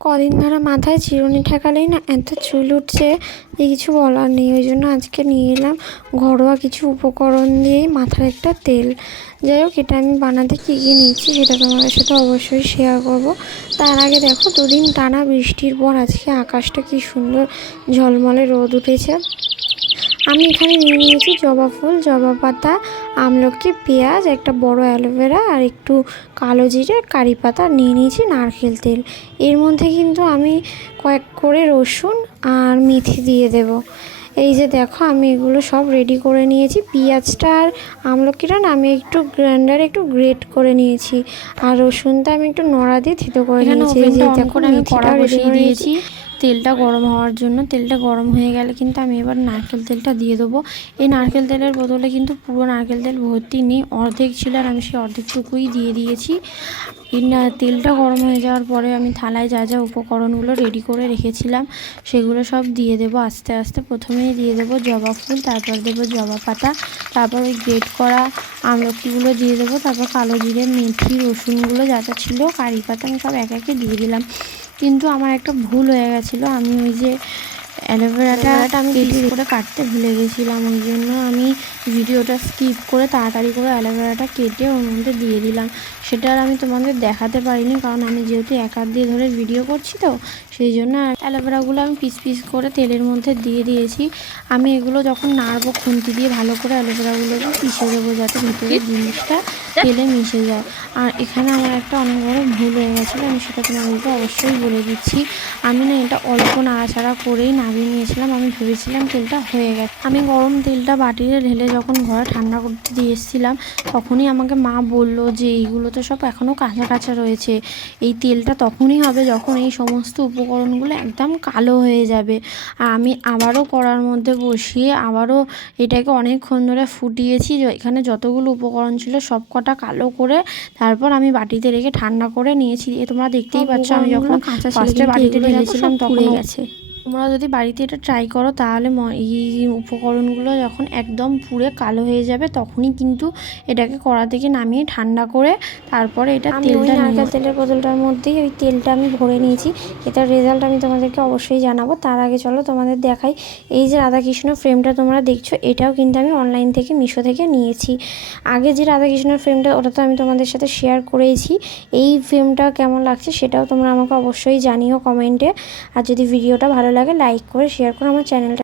কদিন ধরে মাথায় চিরুনি ঠেকালেই না এত চুল উঠছে যে কিছু বলার নেই। ওই জন্য আজকে নিয়ে এলাম ঘরোয়া কিছু উপকরণ দিয়েই মাথার একটা তেল। যাই হোক, এটা আমি বানাতে কী কী নিয়েছি সেটা তোমাদের সাথে অবশ্যই শেয়ার করব। তার আগে দেখো, দুদিন টানা বৃষ্টির পর আজকে আকাশটা কি সুন্দর ঝলমলে রোদ উঠেছে। আমি এখানে নিয়ে নিয়েছি জবা ফুল জবা পাতা আমলকি পেঁয়াজ একটা বড় অ্যালোভেরা আর একটু কালো জিরে কারি পাতা নিয়ে নিয়েছি নারকেল তেল। এর মধ্যে কিন্তু আমি কয়েক করে রসুন আর মেথি দিয়ে দেব। এই যে দেখো আমি এগুলো সব রেডি করে নিয়েছি। পেঁয়াজটা আর আমলকিটা না আমি একটু গ্রাইন্ডারে একটু গ্রেট করে নিয়েছি। আর রসুনটা আমি একটু নড়া দিয়ে থিতো করে নিয়েছি। দেখো আমি বসিয়ে করে দিয়েছি। তেলটা গরম হওয়ার জন্য, তেলটা গরম হয়ে গেলে কিন্তু আমি এবার নারকেল তেলটা দিয়ে দেবো। এই নারকেল তেলের বদলে কিন্তু পুরো নারকেল তেল ভর্তি নেই, অর্ধেক ছিল আর আমি সেই অর্ধেকটুকুই দিয়ে দিয়েছি। তেলটা গরম হয়ে যাওয়ার পরে আমি থালায় যা যা উপকরণগুলো রেডি করে রেখেছিলাম, সেগুলো সব দিয়ে দেবো আস্তে আস্তে। প্রথমেই দিয়ে দেবো জবা ফুল, তারপর দেবো জবা পাতা, তারপর ওই গ্রেট করা আমলকিগুলো দিয়ে দেবো, তারপর কালো জিরে, মেথি, রসুনগুলো যা যা ছিল, কারি পাতা আমি সব এক একে দিয়ে দিলাম। কিন্তু আমার একটা ভুল হয়ে গেছিল। আমি ওই যে অ্যালোভেরাটা আমি পিস করে কাটতে ভুলে গেছিলাম ওই জন্য আমি ভিডিওটা স্কিপ করে তাড়াতাড়ি করে অ্যালোভেরাটা কেটে ওর মধ্যে দিয়ে দিলাম। সেটা আর আমি তোমাদের দেখাতে পারিনি কারণ আমি যেহেতু এক হাত দিয়ে ধরে ভিডিও করছি তো সেই জন্য অ্যালোভেরাগুলো আমি পিস পিস করে তেলের মধ্যে দিয়ে দিয়েছি। আমি এগুলো যখন নাড়বো খুন্তি দিয়ে ভালো করে অ্যালোভেরাগুলোকে পিষে দেবো যাতে ভিতরে জিনিসটা তেলে মিশে যায়। আর এখানে আমার একটা অনেক বড় ভুল হয়ে গেছিল, আমি সেটা তোমাদেরকে অবশ্যই বলে দিচ্ছি। আমি না এটা অল্প নাড়াচাড়া করেই নামিয়ে নিয়েছিলাম, আমি ভেবেছিলাম তেলটা হয়ে গেছে। আমি গরম তেলটা বাটিতে ঢেলে যখন ঘরে ঠান্ডা করতে দিয়ে এসেছিলাম, তখনই আমাকে মা বলল যে এইগুলো তো সব এখনও কাঁচা কাঁচা রয়েছে। এই তেলটা তখনই হবে যখন এই সমস্ত উপকরণগুলো একদম কালো হয়ে যাবে। আর আমি আবারও কড়ার মধ্যে বসিয়ে আবারও এটাকে অনেকক্ষণ ধরে ফুটিয়েছি এখানে যতগুলো উপকরণ ছিল সব কটা কালো করে তারপর আমি বাটিতে রেখে ঠান্ডা করে নিয়েছি। এ তোমরা দেখতেই পাচ্ছ আমি যখন ফার্স্টে বাটিতে ঢেলেছিলাম তখন গেছে। তোমরা যদি বাড়িতে এটা ট্রাই করো তাহলে এই উপকরণগুলো যখন একদম পুড়ে কালো হয়ে যাবে তখনই কিন্তু এটাকে কড়া থেকে নামিয়ে ঠান্ডা করে তারপরে এটা তেলটা নিয়ে নারকেল তেলের বোতলটার মধ্যেই ওই তেলটা আমি ভরে নিয়েছি। এটার রেজাল্ট আমি তোমাদেরকে অবশ্যই জানাব। তার আগে চলো তোমাদের দেখাই। এই যে রাধাকৃষ্ণ ফ্রেমটা তোমরা দেখছ এটাও কিন্তু আমি অনলাইন থেকে মিশো থেকে নিয়েছি। আগে যে রাধাকৃষ্ণের ফ্রেমটা ওটা তো আমি তোমাদের সাথে শেয়ার করেইছি। এই ফ্রেমটা কেমন লাগছে সেটাও তোমরা আমাকে অবশ্যই জানিও কমেন্টে আর যদি ভিডিওটা ভালো লাগে লাইক করে শেয়ার করে আমার চ্যানেলটা